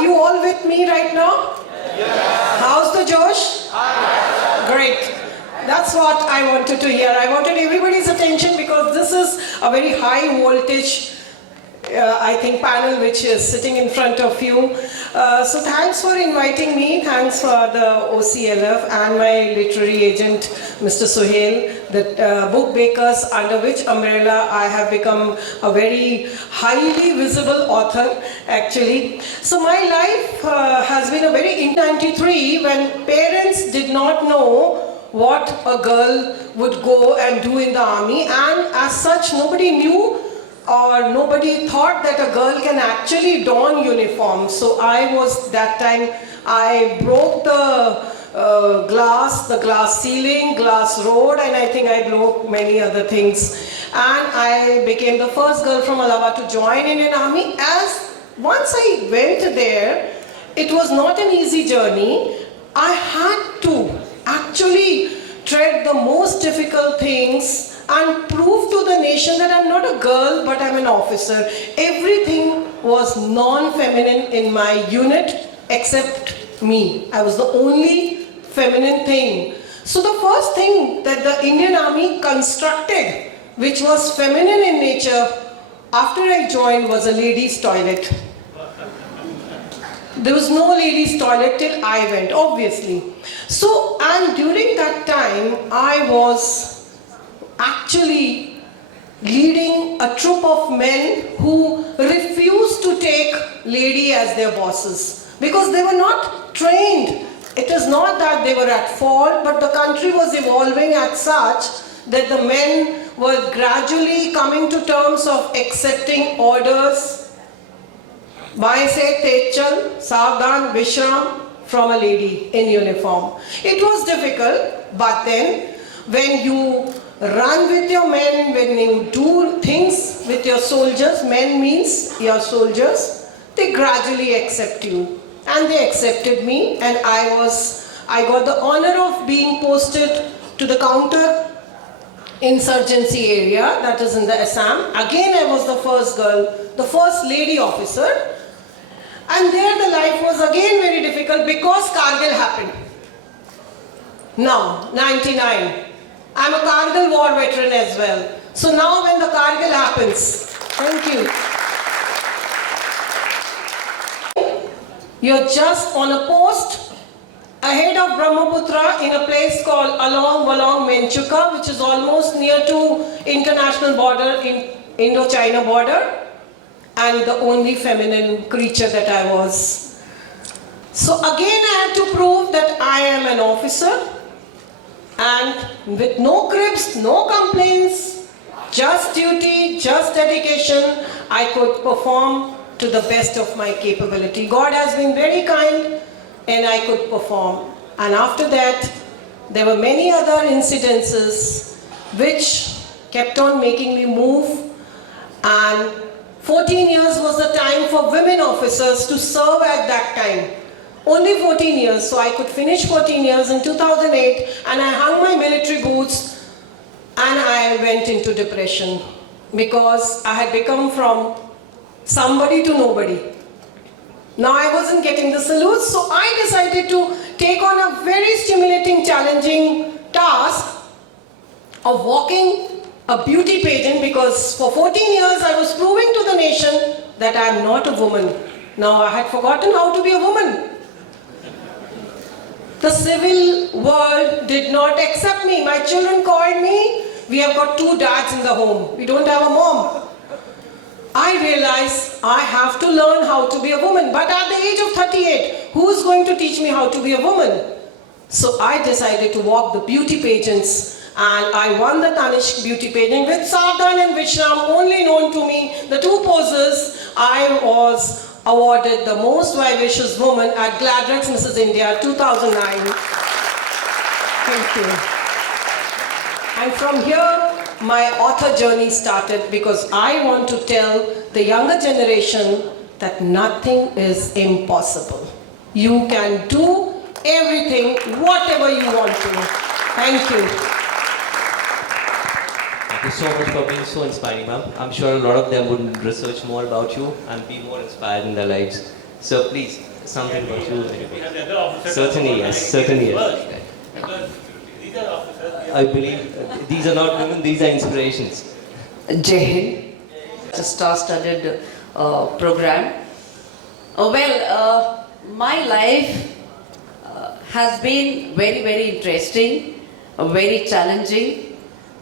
Are you all with me right now? Yes. How's the Josh? Great. That's what I wanted to hear. I wanted everybody's attention because this is a very high voltage I think panel which is sitting in front of you. So thanks for inviting me. Thanks for the OCLF and my literary agent, Mr. Suhail, the book bakers under which umbrella I have become a very highly visible author actually. So my life has been a very in 93 when parents did not know what a girl would go and do in the army, and as such nobody knew or nobody thought that a girl can actually don uniform. So I was, that time, I broke the glass ceiling, glass road, and I think I broke many other things. And I became the first girl from Allahabad to join Indian Army. As once I went there, it was not an easy journey. I had to actually tread the most difficult things and prove to the nation that I'm not a girl, but I'm an officer. Everything was non-feminine in my unit except me. I was the only feminine thing. So the first thing that the Indian Army constructed, which was feminine in nature, after I joined was a ladies' toilet. There was no ladies' toilet till I went, obviously. So, and during that time, I was actually leading a troop of men who refused to take lady as their bosses because they were not trained. It is not that they were at fault, but the country was evolving as such that the men were gradually coming to terms of accepting orders. Baएं से तेज चल, सावधान, विश्राम from a lady in uniform. It was difficult, but then when you run with your men, when you do things with your soldiers, men means your soldiers, they gradually accept you. And they accepted me, and I got the honor of being posted to the counter insurgency area, that is in the Assam. Again, I was the first girl, the first lady officer. And there the life was again very difficult because Kargil happened. Now, 99. I'm a Kargil war veteran as well. So now when the Kargil happens, thank you. You're just on a post ahead of Brahmaputra in a place called Along Walong Menchuka, which is almost near to international border, in Indo-China border. And the only feminine creature that I was. So again I had to prove that I am an officer, and with no cribs, no complaints, just duty, just dedication, I could perform to the best of my capability. God has been very kind and I could perform. And after that, there were many other incidences which kept on making me move, and 14 years was the time for women officers to serve at that time. Only 14 years, so I could finish 14 years in 2008, and I hung my military boots and I went into depression because I had become from somebody to nobody. Now I wasn't getting the salutes, so I decided to take on a very stimulating, challenging task of walking a beauty pageant, because for 14 years I was proving to the nation that I am not a woman. Now I had forgotten how to be a woman. The civil world did not accept me. My children called me, we have got 2 dads in the home. We don't have a mom. I realized I have to learn how to be a woman. But at the age of 38, who's going to teach me how to be a woman? So I decided to walk the beauty pageants. And I won the Tanishq beauty pageant with Savdhan and Vishram, only known to me. The 2 poses, I was awarded the most vivacious woman at Gladrex Mrs. India 2009. Thank you. And from here, my author journey started, because I want to tell the younger generation that nothing is impossible. You can do everything, whatever you want to. Thank you. Thank you so much for being so inspiring, ma'am. I'm sure a lot of them would research more about you and be more inspired in their lives. So please, something about you. Certainly yes, certainly yes. I believe these are not women, these are inspirations. Jai Hind. It's a star-studded program. My life has been very, very interesting, very challenging.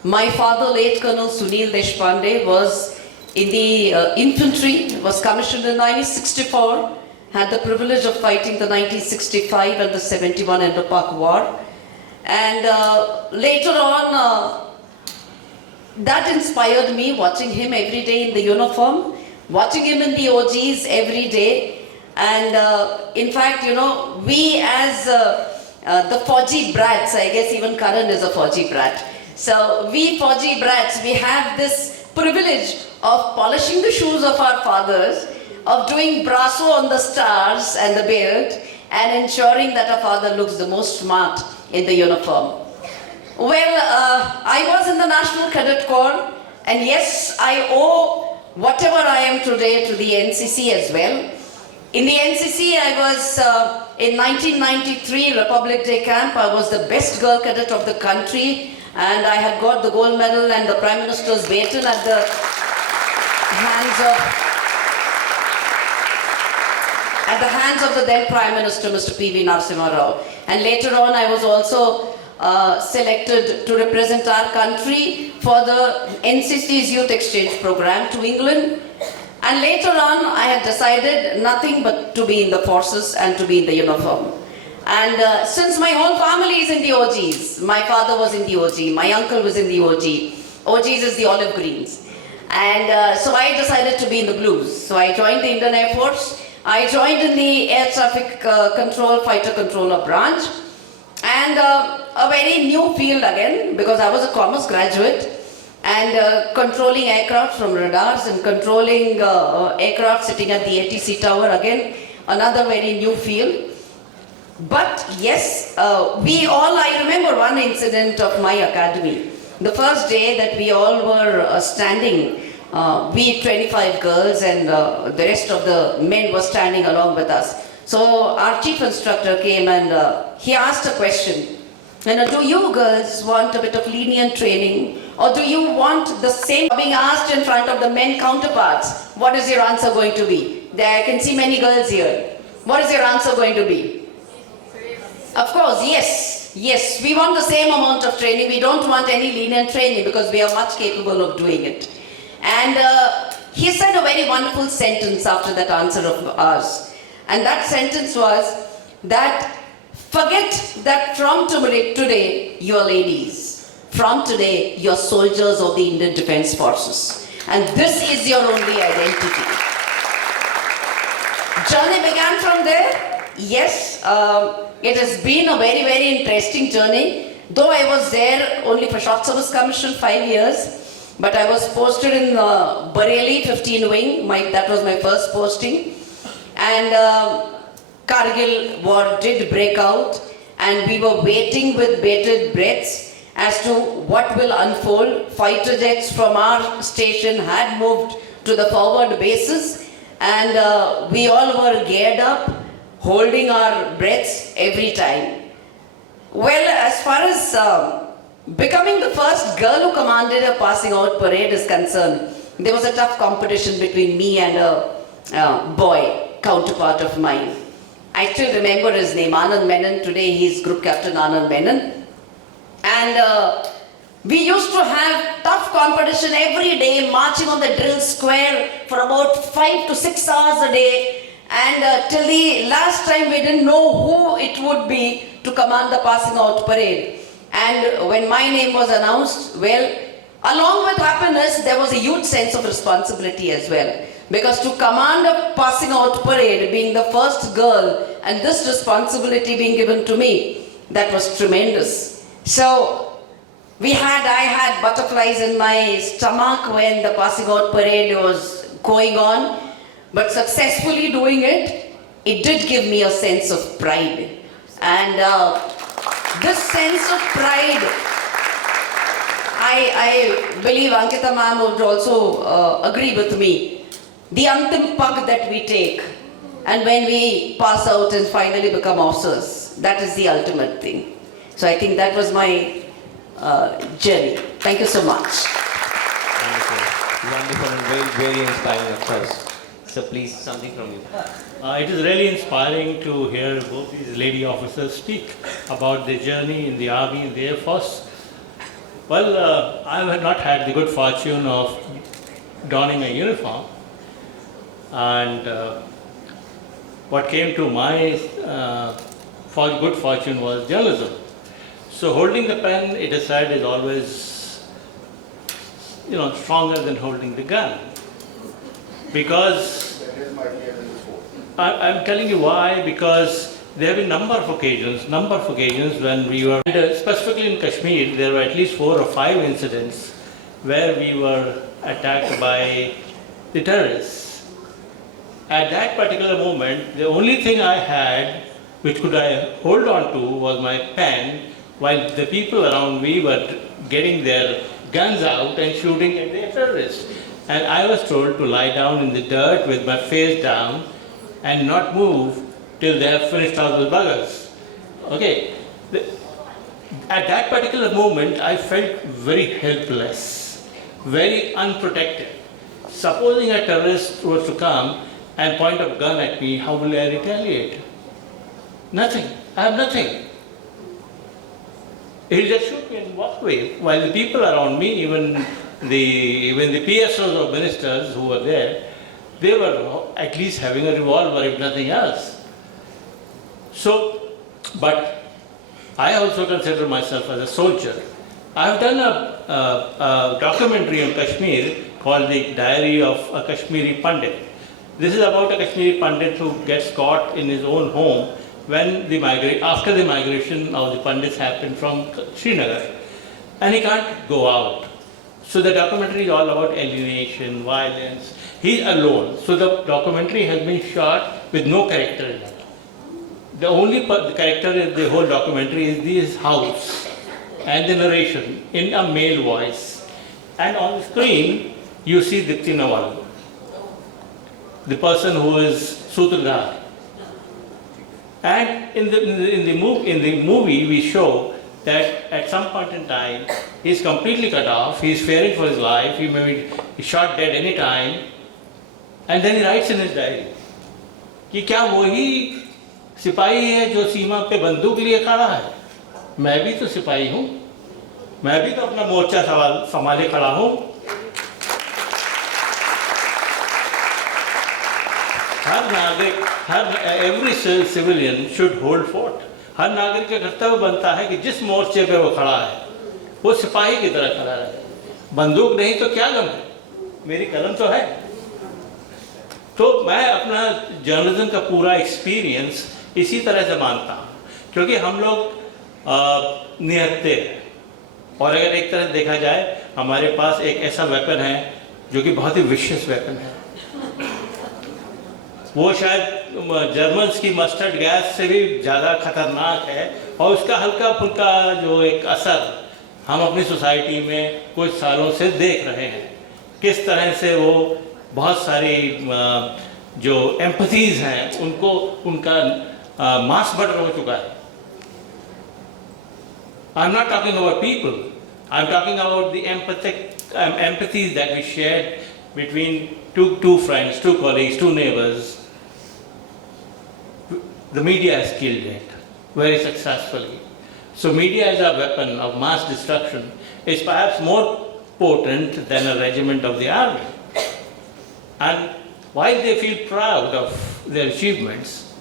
My father, late Colonel Sunil Deshpande, was in the infantry, was commissioned in 1964, had the privilege of fighting the 1965 and the 71 Indo-Pak War. And later on, that inspired me, watching him every day in the uniform, watching him in the OGs every day. And in fact, you know, we as the Fauji brats, I guess even Karan is a Fauji brat. So we Fauji brats, we have this privilege of polishing the shoes of our fathers, of doing brasso on the stars and the beard, and ensuring that our father looks the most smart in the uniform. I was in the National Cadet Corps, and yes, I owe whatever I am today to the NCC as well. In the NCC, I was in 1993 Republic Day camp. I was the best girl cadet of the country, and I had got the gold medal and the Prime Minister's baton at the hands of the then Prime Minister, Mr. P.V. Narasimha Rao. And later on, I was also selected to represent our country for the NCC's Youth Exchange Program to England. And later on, I had decided nothing but to be in the forces and to be in the uniform. And since my whole family is in the OGs, my father was in the OG, my uncle was in the OG. OGs is the olive greens. And so I decided to be in the blues. So I joined the Indian Air Force. I joined in the Air Traffic Control, Fighter Controller branch. And a very new field again, because I was a commerce graduate, and controlling aircraft from radars and controlling aircraft sitting at the ATC tower, again, another very new field. But yes, I remember one incident of my academy. The first day that we all were standing, we 25 girls and the rest of the men were standing along with us. So our chief instructor came and he asked a question. Do you girls want a bit of lenient training, or do you want the same being asked in front of the men counterparts? What is your answer going to be? There I can see many girls here. What is your answer going to be? Of course, yes. Yes, we want the same amount of training. We don't want any lenient training because we are much capable of doing it. And he said a very wonderful sentence after that answer of ours. And that sentence was that forget that from today you are ladies. From today you are soldiers of the Indian Defence Forces. And this is your only identity. Journey began from there. Yes, it has been a very, very interesting journey. Though I was there only for Short Service Commission 5 years, but I was posted in Bareilly 15 Wing. That was my first posting. And Kargil war did break out, and we were waiting with bated breaths as to what will unfold. Fighter jets from our station had moved to the forward bases, and we all were geared up, holding our breaths every time. Well, as far as becoming the first girl who commanded a passing out parade is concerned, there was a tough competition between me and a boy counterpart of mine. I still remember his name, Anand Menon. Today he's Group Captain Anand Menon. And we used to have tough competition every day, marching on the drill square for about 5 to 6 hours a day. And till the last time we didn't know who it would be to command the passing out parade. And when my name was announced, well, along with happiness, there was a huge sense of responsibility as well. Because to command a passing out parade, being the first girl, and this responsibility being given to me, that was tremendous. So I had butterflies in my stomach when the passing out parade was going on, but successfully doing it, it did give me a sense of pride. And this sense of pride, I believe Ankita ma'am would also agree with me. The antim pug that we take, and when we pass out and finally become officers. That is the ultimate thing. So I think that was my journey. Thank you so much. Wonderful. Wonderful and very, very inspiring, of course. So please, something from you. It is really inspiring to hear both these lady officers speak about their journey in the Army and the Air Force. Well, I have not had the good fortune of donning a uniform, and what came to my good fortune was journalism. So holding the pen, it is said, is always, stronger than holding the gun. Because I'm telling you why, because there have been number of occasions when we were, and specifically in Kashmir, there were at least 4 or 5 incidents where we were attacked by the terrorists. At that particular moment, the only thing I had, which could I hold on to, was my pen, while the people around me were getting their guns out and shooting at the terrorists. And I was told to lie down in the dirt with my face down and not move till they have finished all those buggers. Okay. At that particular moment, I felt very helpless, very unprotected. Supposing a terrorist was to come and point a gun at me, how will I retaliate? Nothing. I have nothing. He'll just shoot me and walk away. While the people around me, even the PSOs or ministers who were there, they were at least having a revolver, if nothing else. So, but I also consider myself as a soldier. I've done a documentary on Kashmir called The Diary of a Kashmiri Pandit. This is about a Kashmiri Pandit who gets caught in his own home when after the migration of the Pandits happened from Srinagar, and he can't go out. So the documentary is all about alienation, violence. He's alone. So the documentary has been shot with no character in it. The only character in the whole documentary is his house and the narration in a male voice. And on the screen, you see Dipti Nawal, the person who is Sutradhar. And in the movie, we show that at some point in time, he's completely cut off, he's fearing for his life, he may be shot dead any time, and then he writes in his diary कि क्या वही सिपाही है जो सीमा पे बंदूक लिए खड़ा है? मैं भी तो सिपाही हूँ, मैं भी तो अपना मोर्चा संभाले खड़ा हूँ. हर नागरिक, every civilian should hold fort. हर नागरिक का कर्तव्य बनता है कि जिस मोर्चे पे वो खड़ा है वो सिपाही की तरह खड़ा रहे. बंदूक नहीं तो क्या गम है, मेरी कलम तो है. तो मैं अपना जर्नलिज्म का पूरा एक्सपीरियंस इसी तरह से मानता हूँ, क्योंकि हम लोग निहत्थे हैं. और अगर एक तरह देखा जाए, हमारे पास एक ऐसा वेपन है जो कि बहुत ही विशियस वेपन है. वो शायद जर्मन्स की मस्टर्ड गैस से भी ज़्यादा खतरनाक है, और उसका हल्का फुल्का जो एक असर हम अपनी सोसाइटी में कुछ सालों से देख रहे हैं. किस तरह से वो बहुत सारी जो एम्पथीज हैं उनका मास बटर हो चुका है. I'm not talking about people. I'm talking about the empathies that we shared between two friends, 2 colleagues, 2 neighbors. The media has killed it very successfully. So media as a weapon of mass destruction is perhaps more potent than a regiment of the army. And while they feel proud of their achievements,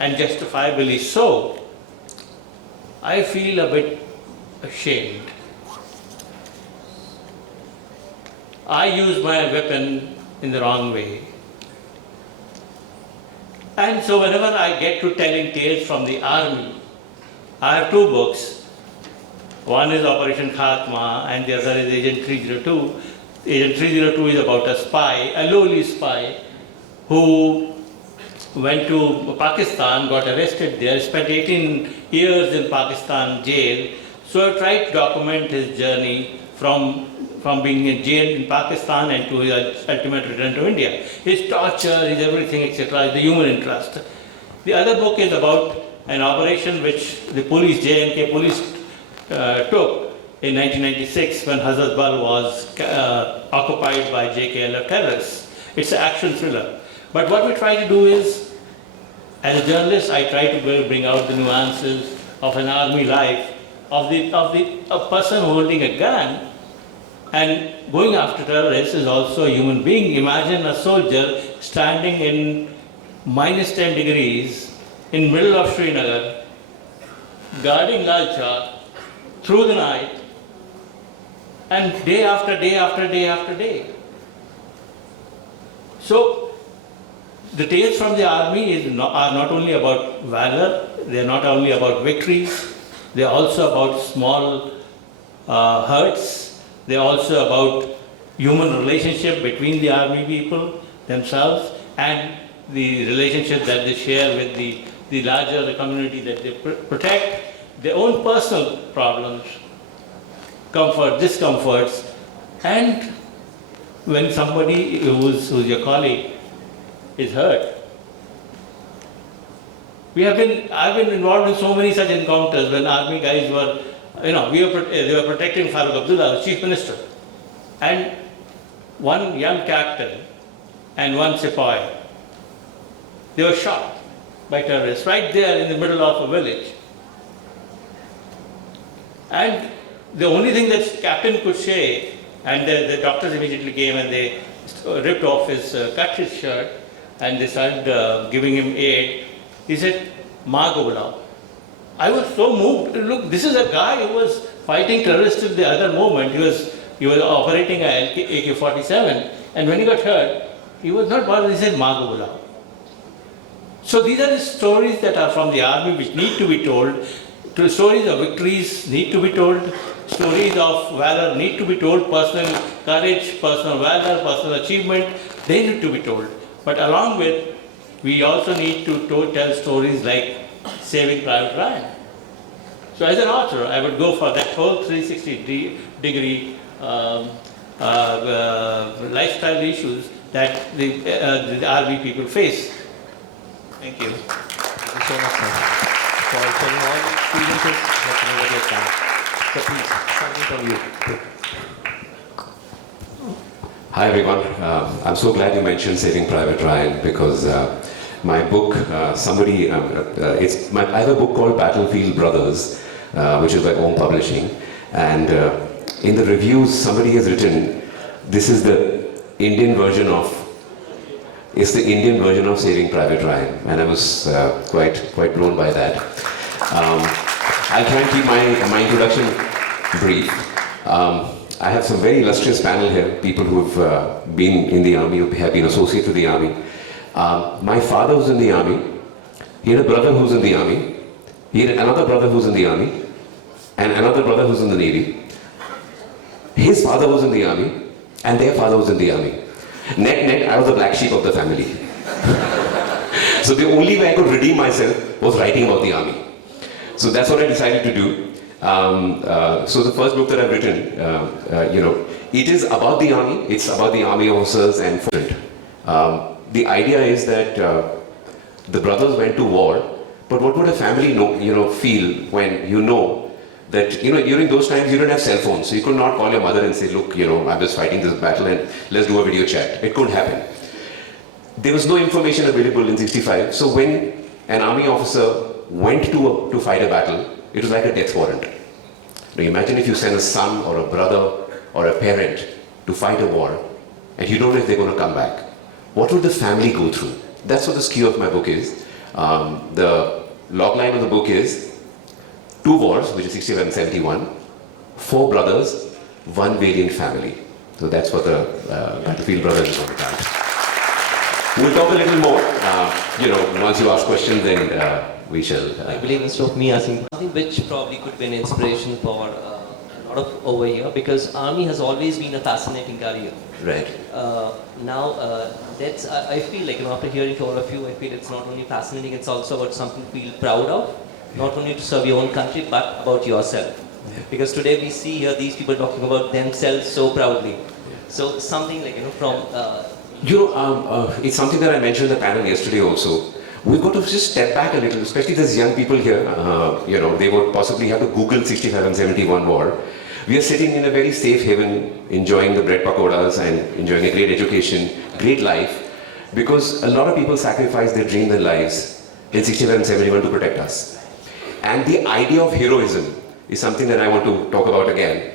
and justifiably so, I feel a bit ashamed. I use my weapon in the wrong way. And so whenever I get to telling tales from the army, I have 2 books. One is Operation Khatma and the other is Agent 302. Agent 302 is about a spy, a lowly spy, who went to Pakistan, got arrested there, spent 18 years in Pakistan jail. So I tried to document his journey from from being in jail in Pakistan and to his ultimate return to India. His torture, his everything, etc., the human interest. The other book is about an operation which the police, J&K police, took in 1996 when Hazrat Bal was occupied by JKLF terrorists. It's an action thriller. But what we try to do is, as a journalist, I try to bring out the nuances of an army life, of a person holding a gun and going after terrorists is also a human being. Imagine a soldier standing in -10 degrees in middle of Srinagar, guarding Lal Chowk through the night, and day after day after day after day. So, the tales from the army are not only about valor, they are not only about victories, they are also about small hurts, they are also about human relationship between the army people themselves and the relationship that they share with the larger community that they protect, their own personal problems, comfort, discomforts, and when somebody who's your colleague is hurt. I've been involved in so many such encounters when army guys were, they were protecting Farooq Abdullah, the chief minister, and one young captain and one sepoy, they were shot by terrorists right there in the middle of a village. And the only thing that captain could say, and the doctors immediately came and they ripped off cut his shirt, and they started giving him aid. He said, "Maa ko bulao." I was so moved. Look, this is a guy who was fighting terrorists at the other moment. He was operating a AK-47, and when he got hurt, he was not bothered. He said, "Maa ko bulao." So these are the stories that are from the army which need to be told. Stories of victories need to be told. Stories of valor need to be told. Personal courage, personal valor, personal achievement, they need to be told. But along with, we also need to tell stories like Saving Private Ryan. So as an author, I would go for that whole 360-degree lifestyle issues that the army people face. Thank you. Thank you so much, sir, for sharing all the experiences that you know your time. So please, something from you. Hi everyone. I'm so glad you mentioned Saving Private Ryan because my book, I have a book called Battlefield Brothers, which is by Om Publishing, and in the reviews somebody has written, this is the Indian version of Saving Private Ryan, and I was quite blown by that. I'll try and keep my introduction brief. I have some very illustrious panel here, people who have been in the army, who have been associated with the army. My father was in the army. He had a brother who's in the army. He had another brother who's in the army, and another brother who's in the Navy. His father was in the army, and their father was in the army. Net, I was the black sheep of the family. So the only way I could redeem myself was writing about the army. So that's what I decided to do. So the first book that I've written, it is about the army. It's about the army officers and the idea is that the brothers went to war, but what would a family feel when that during those times you didn't have cell phones, so you could not call your mother and say, look, I'm just fighting this battle and let's do a video chat. It couldn't happen. There was no information available in '65, so when an army officer went to fight a battle, it was like a death warrant. Now imagine if you send a son or a brother or a parent to fight a war and you don't know if they're going to come back. What would the family go through? That's what the skew of my book is. The logline of the book is 2 wars, which is 65 and 71, 4 brothers, 1 valiant family. So that's what the Battlefield Brothers is all about. We'll talk a little more, once you ask questions, then we shall. I believe instead of me asking something which probably could be an inspiration for a lot of over here, because army has always been a fascinating career. Right. I feel like, after hearing from all of you, I feel it's not only fascinating, it's also about something to feel proud of, not only to serve your own country, but about yourself. Because today we see here these people talking about themselves so proudly. So something like, from... It's something that I mentioned in the panel yesterday also. We've got to just step back a little, especially these young people here. They would possibly have to Google 65 and 71 war. We are sitting in a very safe haven, enjoying the bread pakoras and enjoying a great education, great life, because a lot of people sacrificed their dreams and lives in 65 and 71 to protect us. And the idea of heroism is something that I want to talk about again.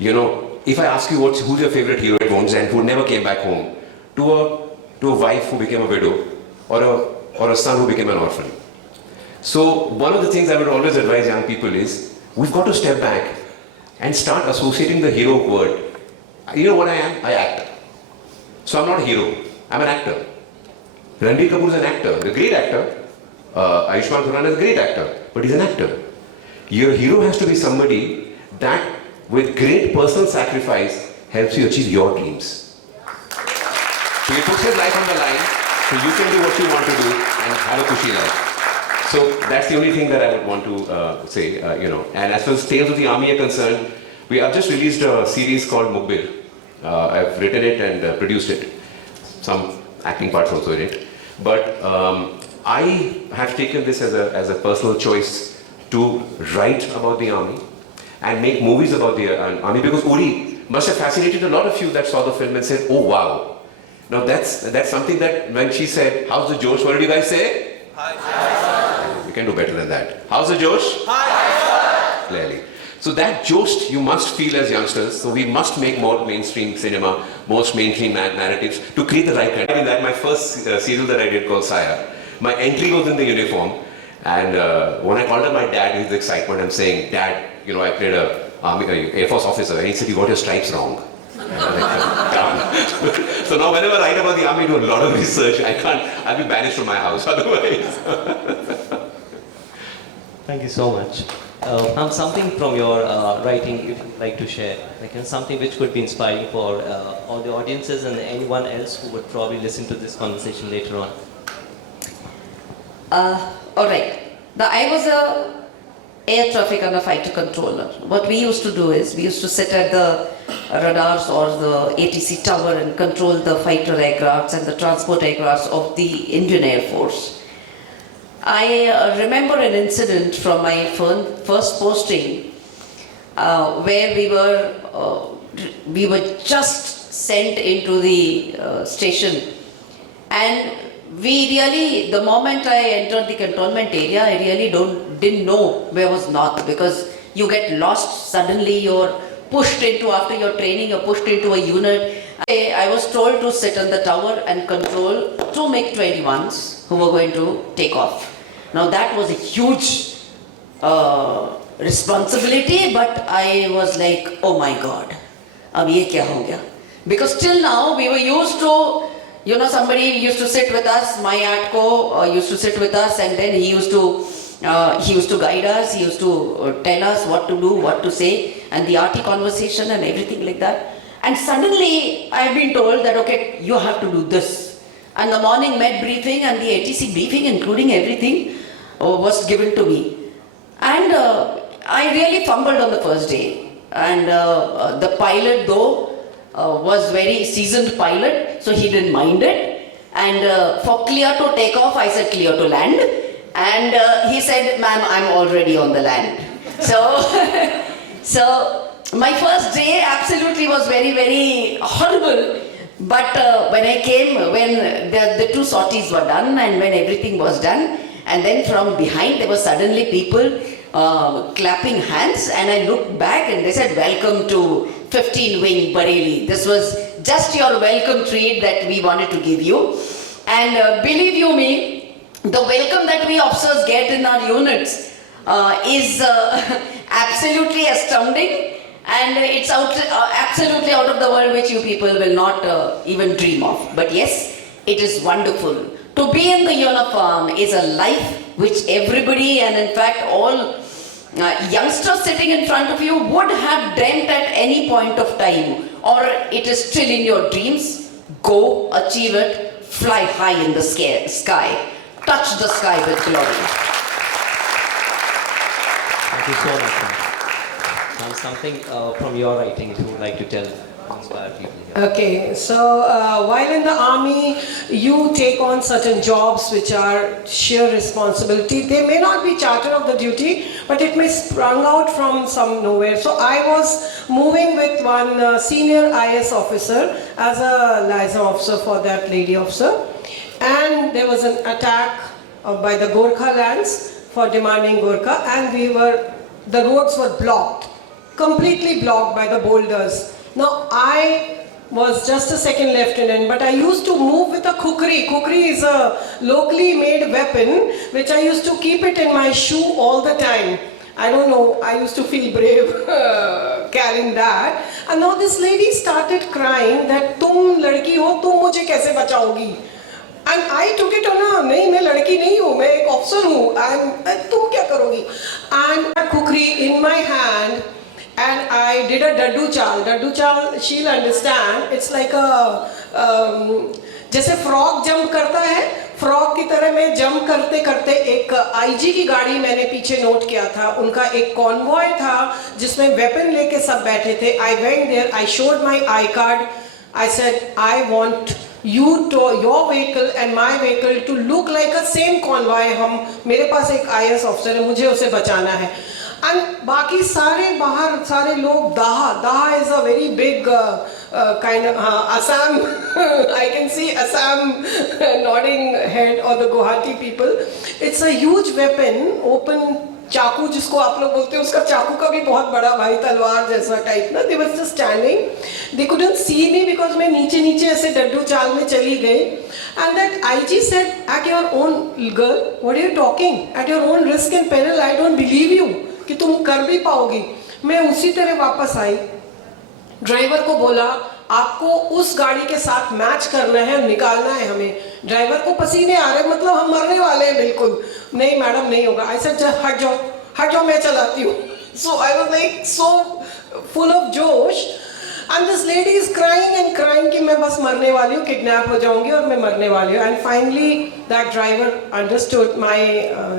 If I ask you who's your favorite hero at homes and who never came back home, to a wife who became a widow, or a son who became an orphan. So one of the things I would always advise young people is, we've got to step back and start associating the hero word. You know what I am? I act. So I'm not a hero, I'm an actor. Ranbir Kapoor is an actor, the great actor. Ayushmann Khurrana is a great actor, but he's an actor. Your hero has to be somebody that with great personal sacrifice helps you achieve your dreams. So he puts his life on the line so you can do what you want to do and have a cushy life. So that's the only thing that I would want to say, And as far as Tales of the Army are concerned, we have just released a series called Mukbir. I've written it and produced it. Some acting parts also in it. But I have taken this as a personal choice to write about the army and make movies about the army, because Uri must have fascinated a lot of you that saw the film and said, oh wow. Now that's something that when she said, how's the Josh, what did you guys say? Hi. You can do better than that. How's the Josh? Hi. Clearly. So that Josh you must feel as youngsters, so we must make more mainstream cinema, most mainstream narratives to create the right kind. In that, my first serial that I did called Saya, my entry was in the uniform, and when I called up my dad with excitement, I'm saying, Dad, I played a Air Force officer, and he said, you got your stripes wrong. So now whenever I write about the army, I do a lot of research. I'll be banished from my house otherwise. Thank you so much. Something from your writing if you'd like to share, something which could be inspiring for all the audiences and anyone else who would probably listen to this conversation later on. All right. I was a air traffic and a fighter controller. What we used to do is, we used to sit at the radars or the ATC tower and control the fighter aircrafts and the transport aircrafts of the Indian Air Force. I remember an incident from my first posting where we were just sent into the station, and we really, the moment I entered the cantonment area, I really didn't know where was north, because you get lost suddenly. You're pushed into, after your training, you're pushed into a unit. I was told to sit on the tower and control 2 MiG-21s who were going to take off. Now that was a huge responsibility, but I was like, oh my God, ab ye kya ho gaya? Because till now we were used to, somebody used to sit with us, my ATCO used to sit with us, and then he used to guide us, he used to tell us what to do, what to say, and the RT conversation and everything like that. And suddenly I've been told that, okay, you have to do this. And the morning med briefing and the ATC briefing, including everything, was given to me. And I really fumbled on the first day. And the pilot though was very seasoned pilot, so he didn't mind it. And for clear to take off, I said clear to land. And he said, ma'am, I'm already on the land. So my first day absolutely was very, very horrible. But when I came, when the 2 sorties were done and when everything was done, and then from behind there were suddenly people clapping hands, and I looked back and they said, welcome to 15 Wing Bareilly. This was just your welcome treat that we wanted to give you. And believe you me, the welcome that we officers get in our units is absolutely astounding. And it's absolutely out of the world, which you people will not even dream of. But yes, it is wonderful. To be in the uniform is a life which everybody, and in fact all youngsters sitting in front of you would have dreamt at any point of time, or it is still in your dreams. Go, achieve it, fly high in the sky, touch the sky with glory. Thank you so much. Ma'am, something from your writing if you would like to tell, inspire people here. Okay, so while in the army, you take on certain jobs which are sheer responsibility. They may not be charter of the duty, but it may sprung out from some nowhere. So I was moving with one senior IS officer as a liaison officer for that lady officer, and there was an attack by the Gorkha lands for demanding Gorkha, and the roads were blocked, completely blocked by the boulders. Now I was just a second lieutenant, but I used to move with a kukri. Kukri is a locally made weapon which I used to keep it in my shoe all the time. I don't know, I used to feel brave carrying that. And now this lady started crying that tum ladki ho, tum mujhe kaise bachaogi? And I took it on a, nahi, main ladki nahi hu, main ek officer hu, and tum kya karogi? And a kukri in my hand, and I did a daddu chal. Daddu chal, she'll understand. It's like a, जैसे frog jump करता है, frog की तरह मैं jump करते करते एक IG की गाड़ी मैंने पीछे नोट किया था. उनका एक convoy था जिसमें weapon लेके सब बैठे थे. I went there, I showed my I card. I said, I want you to, your vehicle and my vehicle to look like a same convoy. हम, मेरे पास एक IS officer है, मुझे उसे बचाना है. And बाकी सारे बाहर सारे लोग Daha is a very big kind of Assam. I can see Assam nodding head, or the Guwahati people. It's a huge weapon, open चाकू जिसको आप लोग बोलते हैं, उसका चाकू का भी बहुत बड़ा भाई तलवार जैसा टाइप ना. They were just standing. They couldn't see me because मैं नीचे नीचे ऐसे डड्डू चाल में चली गई. And that IG said, at your own girl, what are you talking? At your own risk and peril, I don't believe you कि तुम कर भी पाओगी. मैं उसी तरह वापस आई. ड्राइवर को बोला आपको उस गाड़ी के साथ मैच करना है, निकालना है हमें. ड्राइवर को पसीने आ रहे, मतलब हम मरने वाले हैं बिल्कुल. नहीं मैडम नहीं होगा. I said हट जाओ मैं चलाती हूँ. So I was like so full of josh. And this lady is crying and crying कि मैं बस मरने वाली हूँ, किडनैप हो जाऊंगी और मैं मरने वाली हूँ. And finally that driver understood my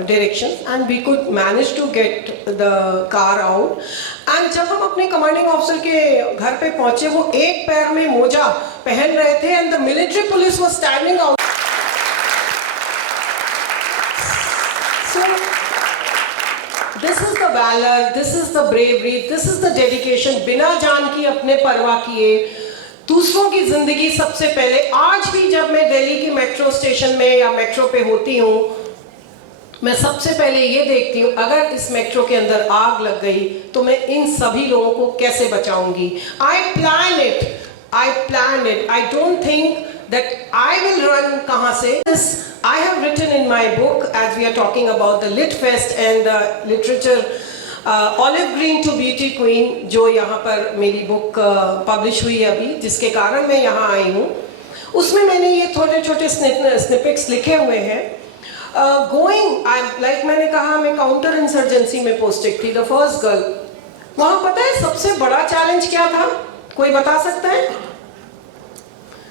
directions and we could manage to get the car out. And जब हम अपने commanding officer के घर पे पहुँचे, वो एक पैर में मोजा पहन रहे थे and the military police was standing out. So this is the valor, this is the bravery, this is the dedication. बिना जान की अपने परवाह किए दूसरों की जिंदगी सबसे पहले. आज भी जब मैं दिल्ली की मेट्रो स्टेशन में या मेट्रो पे होती हूँ, मैं सबसे पहले ये देखती हूँ अगर इस मेट्रो के अंदर आग लग गई तो मैं इन सभी लोगों को कैसे बचाऊंगी. I plan it. I don't think that I will run कहाँ से. I have written in my book, as we are talking about the Litfest and the literature Olive Green to Beauty Queen, जो यहाँ पर मेरी book publish हुई है अभी, जिसके कारण मैं यहाँ आई हूँ. उसमें मैंने ये छोटे छोटे स्निपेट्स लिखे हुए हैं. like मैंने कहा मैं काउंटर इंसर्जेंसी में पोस्टेड थी, द फर्स्ट गर्ल. वहाँ पता है सबसे बड़ा चैलेंज क्या था? कोई बता सकता है?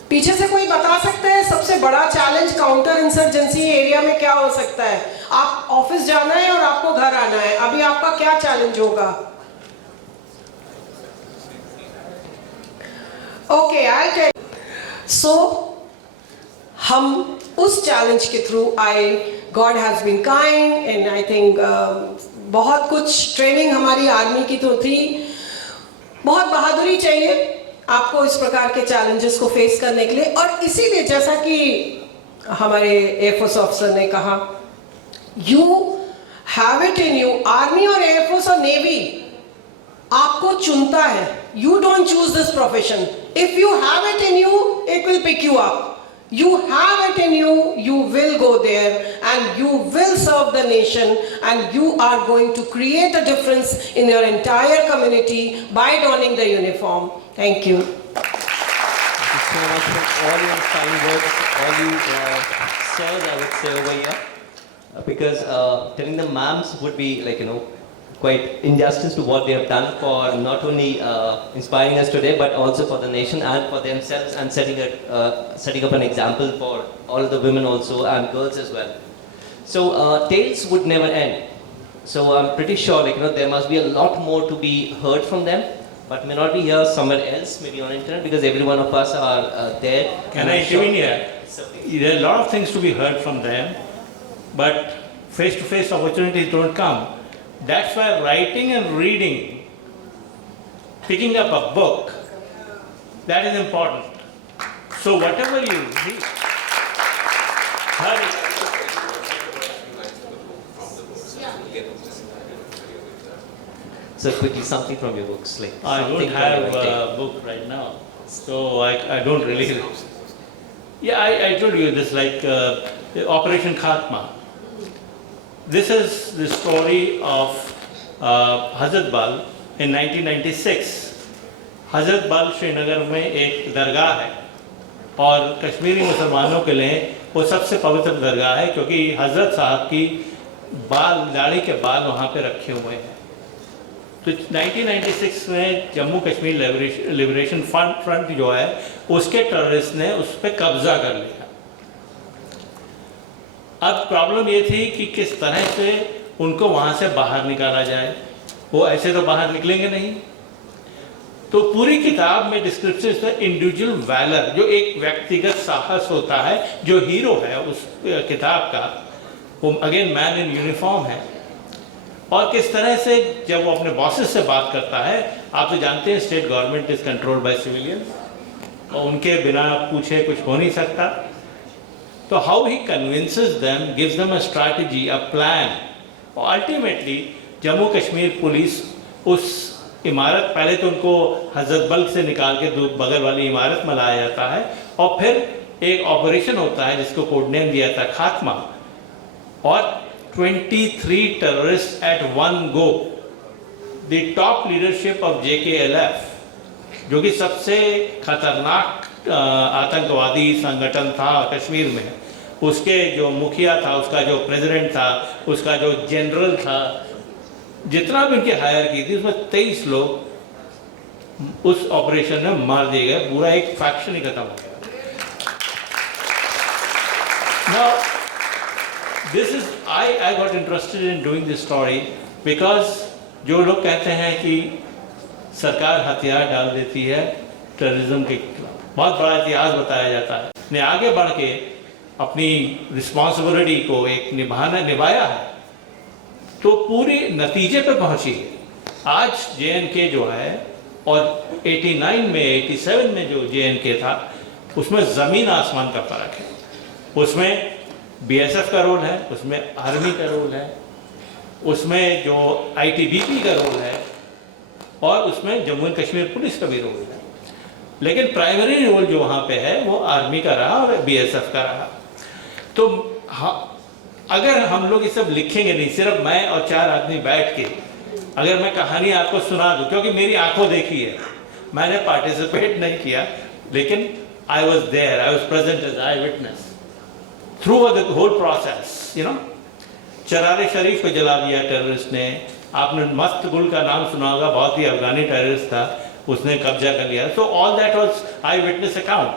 पीछे से कोई बता सकता है सबसे बड़ा चैलेंज काउंटर इंसर्जेंसी एरिया में क्या हो सकता है? आप ऑफिस जाना है और आपको घर आना है, अभी आपका क्या चैलेंज होगा? Okay, I tell. सो हम उस चैलेंज के through God has been kind and I think बहुत कुछ ट्रेनिंग हमारी आर्मी की तो थी. बहुत बहादुरी चाहिए आपको इस प्रकार के चैलेंजेस को फेस करने के लिए. और इसीलिए जैसा कि हमारे एयरफोर्स ऑफिसर ने कहा, you have it in you. Army और एयरफोर्स और नेवी आपको चुनता है. You don't choose this profession. If you have it in you, it will pick you up. You have it in you, you will go there and you will serve the nation and you are going to create a difference in your entire community by donning the uniform. Thank you. Thank you so much for all your kind words, all you sirs, I would say over here. Because telling the ma'ams would be like, quite injustice to what they have done for not only inspiring us today, but also for the nation and for themselves, and setting up an example for all of the women also and girls as well. So tales would never end. So I'm pretty sure, like, there must be a lot more to be heard from them, but may not be here somewhere else, maybe on internet, because every one of us are there. Can I intervene here? There are a lot of things to be heard from them, but face-to-face opportunities don't come. That's why writing and reading, picking up a book, that is important. So whatever you read, hurry. So quickly, something from your books, like I something don't from have your writing. a book right now, so I don't really. Yeah, I told you this, like Operation Khatma. This is the story of Hazrat Bal in 1996. हज़रत बल श्रीनगर में एक दरगाह है और कश्मीरी मुसलमानों के लिए वो सबसे पवित्र दरगाह है, क्योंकि हज़रत साहब की दाढ़ी के बाल वहाँ पे रखे हुए हैं। तो 1996 में जम्मू कश्मीर लिबरेशन फ्रंट जो है उसके टेररिस्ट ने उस पर कब्जा कर लिया। अब प्रॉब्लम ये थी कि किस तरह से उनको वहाँ से बाहर निकाला जाए। वो ऐसे तो बाहर निकलेंगे नहीं। तो पूरी किताब में डिस्क्रिप्शन है इंडिविजुअल वैलर, जो एक व्यक्तिगत साहस होता है, जो हीरो है उस किताब का, वो अगेन मैन इन यूनिफॉर्म है। और किस तरह से जब वो अपने बॉसेस से बात करता है, आप तो जानते हैं state government is controlled by civilians और उनके बिना पूछे कुछ हो नहीं सकता। तो how he convinces them, gives them a strategy, a plan. और अल्टीमेटली जम्मू कश्मीर पुलिस उस इमारत, पहले तो उनको हजरत बल से निकाल के बगल वाली इमारत में लाया जाता है और फिर एक ऑपरेशन होता है जिसको कोड नेम दिया था खात्मा, और 23 terrorists at one go, the top leadership of JKLF, जो कि सबसे खतरनाक आतंकवादी संगठन था कश्मीर में, उसके जो मुखिया था, उसका जो प्रेसिडेंट था, उसका जो जनरल था, जितना भी उनकी हायर की थी उसमें 23 लोग उस ऑपरेशन में मार दिए गए। पूरा एक फैक्शन ही खत्म हो गया। Now, this is I got interested in doing this story because जो लोग कहते हैं कि सरकार हथियार डाल देती है टेररिज्म के खिलाफ, बहुत बड़ा इतिहास बताया जाता है। ने आगे बढ़ के अपनी रिस्पॉन्सिबिलिटी को एक निभाया है, तो पूरी नतीजे पे पहुंची है। आज JNK जो है, और 89 में 87 में जो JNK था, उसमें ज़मीन आसमान का फ़र्क है। उसमें BSF का रोल है, उसमें आर्मी का रोल है, उसमें जो ITBP का रोल है, और उसमें जम्मू एंड कश्मीर पुलिस का भी रोल है। लेकिन प्राइमरी रोल जो वहाँ पे है वो आर्मी का रहा और BSF का रहा। तो हाँ, अगर हम लोग ये सब लिखेंगे नहीं, सिर्फ मैं और 4 आदमी बैठ के अगर मैं कहानी आपको सुना दूं, क्योंकि मेरी आंखों देखी है, मैंने पार्टिसिपेट नहीं किया, लेकिन I was there, I was present as I witness through the whole process, you know. Charar-e Sharif को जला दिया टेररिस्ट ने। आपने मस्त गुल का नाम सुना होगा, बहुत ही अफगानी टेररिस्ट था, उसने कब्जा कर लिया। So all that was eyewitness account.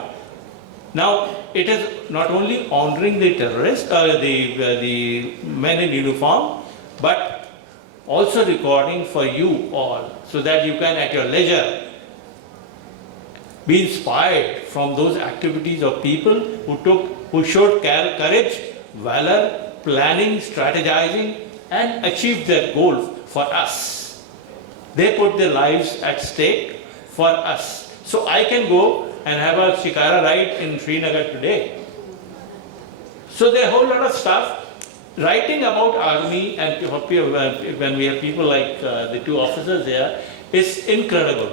Now it is not only honoring the terrorists, the men in uniform, but also recording for you all, so that you can at your leisure be inspired from those activities of people who showed courage, valor, planning, strategizing, and achieved their goal for us. They put their lives at stake for us. So I can go and have a shikara ride in Srinagar today. So there are a whole lot of stuff. Writing about army and when we have people like the 2 officers here is incredible.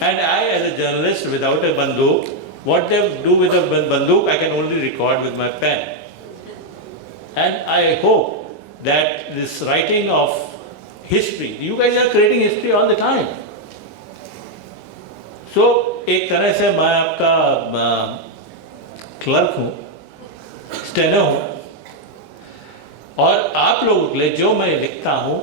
And I, as a journalist without a banduk, what they do with a banduk, I can only record with my pen. And I hope that this writing of history, you guys are creating history all the time. So, एक तरह से मैं आपका clerk हूँ, steno हूँ, और आप लोगों के लिए जो मैं लिखता हूँ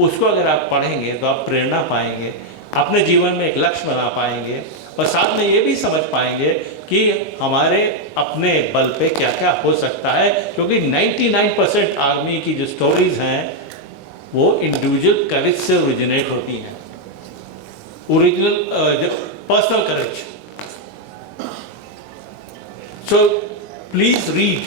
उसको अगर आप पढ़ेंगे तो आप प्रेरणा पाएंगे, अपने जीवन में एक लक्ष्य बना पाएंगे, और साथ में ये भी समझ पाएंगे कि हमारे अपने बल पे क्या क्या हो सकता है। क्योंकि 99% आर्मी की जो स्टोरीज हैं वो इंडिविजुअल करेज से ओरिजिनेट होती हैं, original personal courage. So please read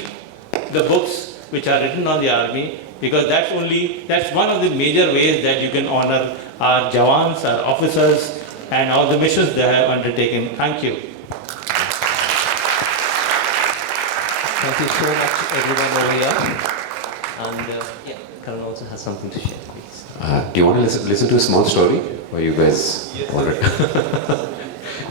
the books which are written on the army, because that's one of the major ways that you can honor our jawans, our officers, and all the missions they have undertaken. Thank you. Thank you so much, everyone over here. And yeah, Karan also has something to share, please. Do you want to listen to a small story? Or you guys already?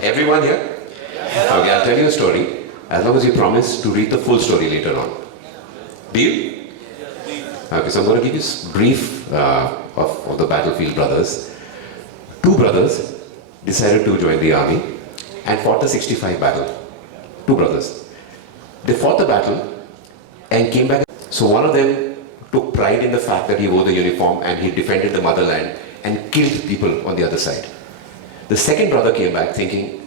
Everyone here? Okay, I'll tell you a story. As long as you promise to read the full story later on. Deal? Okay, so I'm going to give you a brief of the battlefield brothers. Two brothers decided to join the army and fought the 65 battle. Two brothers. They fought the battle and came back. So one of them took pride in the fact that he wore the uniform and he defended the motherland and killed people on the other side. The second brother came back thinking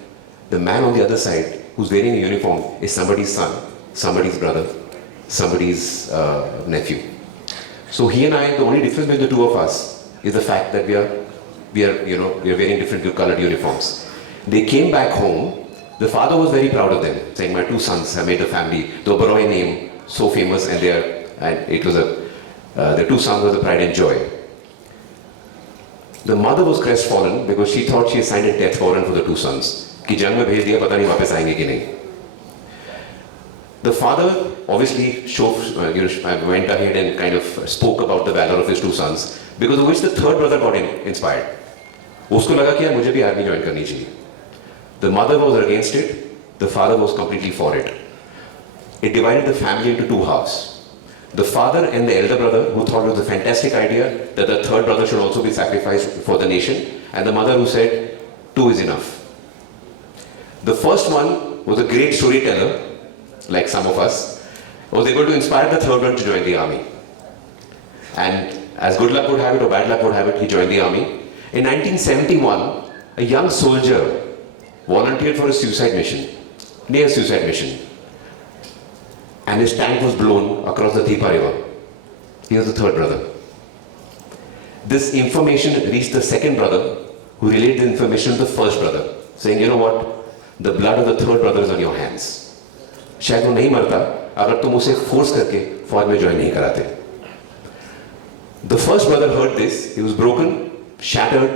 the man on the other side who's wearing a uniform is somebody's son, somebody's brother, somebody's nephew. So he and I, the only difference between the two of us is the fact that we are wearing different colored uniforms. They came back home. The father was very proud of them, saying, "My two sons have made a family. The Oberoi name so famous, and it was the two sons were the pride and joy." The mother was crestfallen because she thought she signed a death warrant for the two sons. कि जंग में भेज दिया, पता नहीं वापस आएंगे कि नहीं. The father obviously went ahead and kind of spoke about the valor of his two sons, because of which the third brother got inspired. उसको लगा कि यार मुझे भी आर्मी ज्वाइन करनी चाहिए. The mother was against it, the father was completely for it. It divided the family into two halves. The father and the elder brother, who thought it was a fantastic idea that the third brother should also be sacrificed for the nation, and the mother who said, two is enough. The first one was a great storyteller, like some of us, was able to inspire the third one to join the army. And as good luck would have it or bad luck would have it, he joined the army. In 1971, a young soldier volunteered for a suicide mission, near suicide mission. And his tank was blown across the Thipa river. He was the third brother. This information reached the second brother, who relayed the information to the first brother, saying, "You know what? The blood of the third brother is on your hands. शायद वो नहीं मरता अगर तुम उसे force करके फौज में ज्वाइन नहीं कराते." The first brother heard this. He was broken, shattered,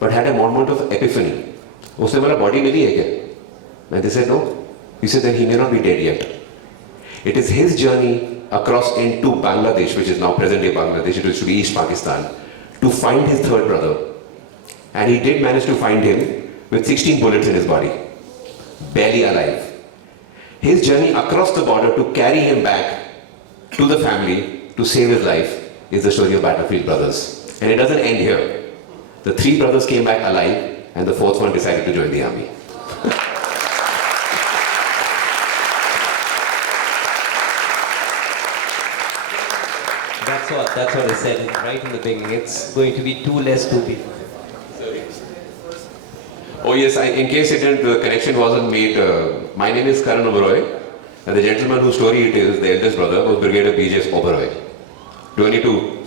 but had a moment of epiphany. उसने बोला, "बॉडी मिली है क्या?" And they said, "No." He said that he may not be dead yet. It is his journey across into Bangladesh, which is now present-day Bangladesh, it used to be East Pakistan, to find his third brother. And he did manage to find him with 16 bullets in his body, barely alive. His journey across the border to carry him back to the family to save his life is the story of Battlefield Brothers. And it doesn't end here. The three brothers came back alive, and the fourth one decided to join the army. That's what I said right in the beginning. It's going to be two less two people. Oh yes, in case the connection wasn't made, my name is KaranO, and the gentleman whose story it is, the eldest brother, was Brigadier B.J. Oberoi. Do I need to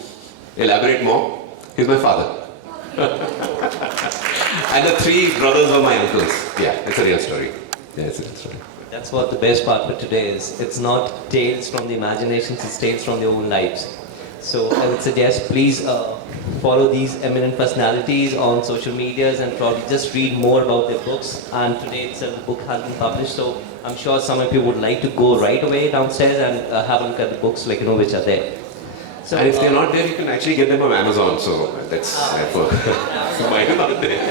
elaborate more? He's my father. And the three brothers were my uncles. Yeah, it's a real story. Yeah, it's a real story. That's what the best part for today is. It's not tales from the imaginations, it's tales from their own lives. So I would suggest please follow these eminent personalities on social medias and probably just read more about their books. And today itself the book has been published, so I'm sure some of you would like to go right away downstairs and have a look at the books, which are there. So, and if they're not there, you can actually get them on Amazon. So that's mine not there.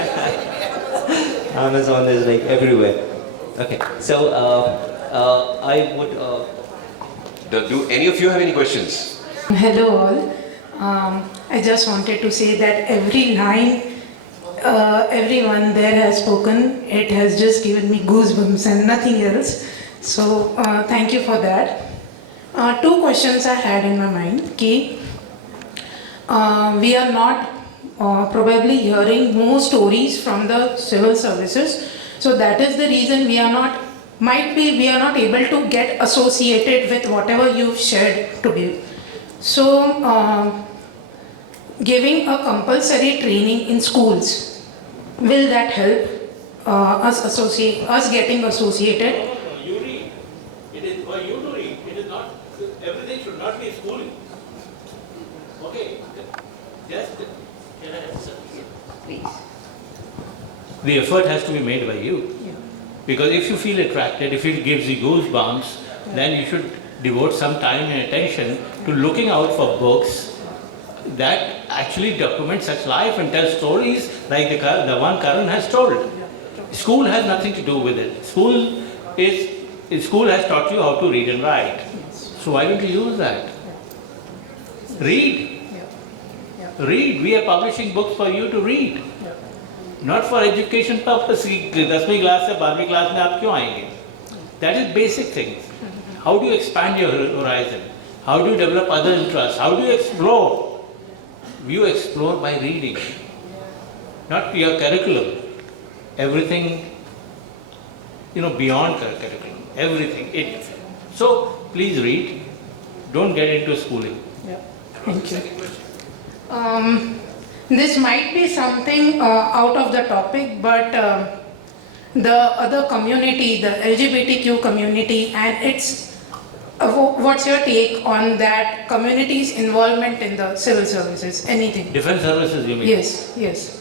Amazon is everywhere. Okay, so I would. Do any of you have any questions? Hello all. I just wanted to say that every line everyone there has spoken, it has just given me goosebumps and nothing else. So thank you for that. Two questions I had in my mind. We are not probably hearing more stories from the civil services. So that is the reason we are not able to get associated with whatever you've shared today. So giving a compulsory training in schools, will that help us getting associated? You read. It is for you to read. It is not, everything should not be schooling. Okay? Just, can I answer? Please. The effort has to be made by you. Because if you feel attracted, if it gives you goosebumps, then you should devote some time and attention to looking out for books that actually document such life and tell stories like the one Karan has told. School has nothing to do with it. School has taught you how to read and write. So why don't you use that? Read. Read. We are publishing books for you to read. Not for education purpose. 10वीं class से 12वीं class में आप क्यों आएंगे? That is basic things. How do you expand your horizon? How do you develop other interests? How do you explore? You explore by reading, not your curriculum. Everything, beyond curriculum. Everything. So please read. Don't get into schooling. Thank you. This might be something out of the topic, but the other community, the LGBTQ community, and what's your take on that community's involvement in the civil services? Anything? Defense services, you mean? Yes, yes.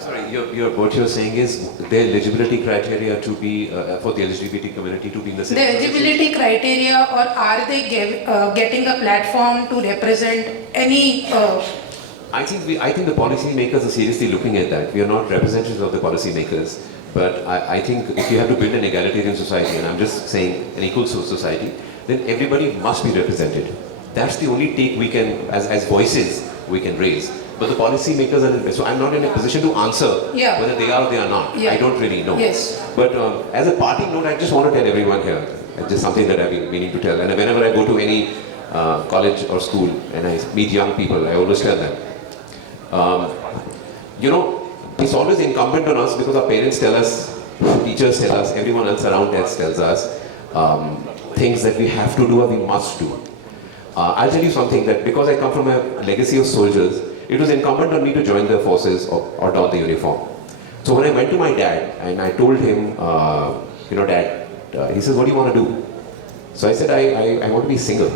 Sorry, what you're saying is the eligibility criteria to be for the LGBT community to be in the The civil services? eligibility criteria, or are they getting a platform to represent any? I think the policy makers are seriously looking at that. We are not representatives of the policy makers, but I think if you have to build an egalitarian society, and I'm just saying an equal society, then everybody must be represented. That's the only take we can, as voices, we can raise. But the policy makers are, so I'm not in a position to answer whether they are or they are not. Yeah. I don't really know. Yes. But as a parting note, I just want to tell everyone here, just something that I've been meaning to tell. And whenever I go to any college or school and I meet young people, I always tell them, it's always incumbent on us because our parents tell us, teachers tell us, everyone else around us tells us things that we have to do or we must do. I'll tell you something, that because I come from a legacy of soldiers, it was incumbent on me to join the forces or don the uniform. So when I went to my dad and I told him, Dad, he says, what do you want to do? So I said, I want to be single.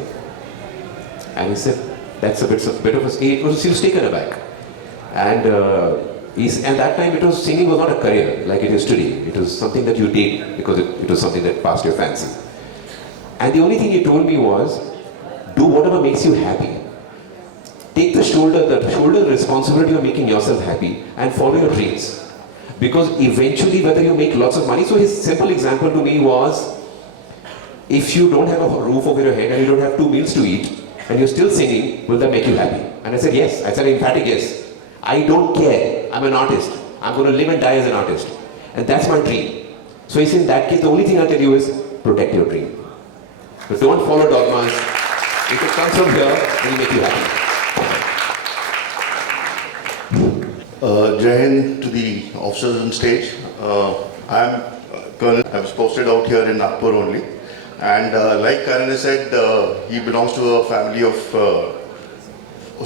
And he said, that's a bit of a, he was taken aback. And that time singing was not a career like it is today. It was something that you did because it was something that passed your fancy. And the only thing he told me was, do whatever makes you happy. Take the shoulder responsibility of making yourself happy and follow your dreams. Because eventually, whether you make lots of money, so his simple example to me was, if you don't have a roof over your head and you don't have 2 meals to eat, and you're still singing, will that make you happy? And I said, yes. I said, emphatic yes. I don't care. I'm an artist. I'm going to live and die as an artist. And that's my dream. So he said, in that case, the only thing I'll tell you is, protect your dream. But don't follow dogmas. If it comes from here, it will make you happy. Jai Hind to the officers on stage. I'm Colonel. I was posted out here in Nagpur only. And like Karan has said, he belongs to a family of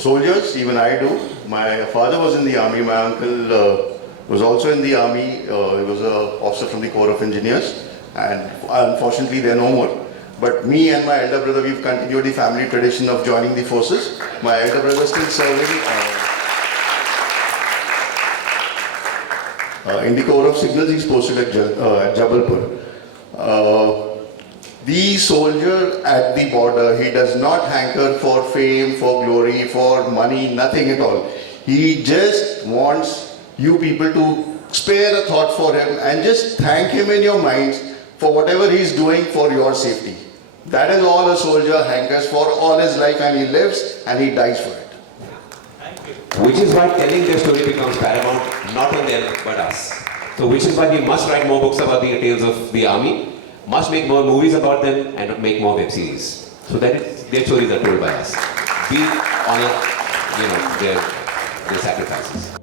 soldiers, even I do. My father was in the army, my uncle was also in the army. He was an officer from the Corps of Engineers, and unfortunately they're no more. But me and my elder brother, we've continued the family tradition of joining the forces. My elder brother is still serving in the Corps of Signals. He's posted at Jabalpur. The soldier at the border, he does not hanker for fame, for glory, for money, nothing at all. He just wants you people to spare a thought for him and just thank him in your minds for whatever he's doing for your safety. That is all a soldier hankers for all his life, and he lives and he dies for it. Which is why telling their story becomes paramount, not on them, but us. So which is why we must write more books about the tales of the army, must make more movies about them, and make more web series. So that their stories are told by us. We honor, their sacrifices.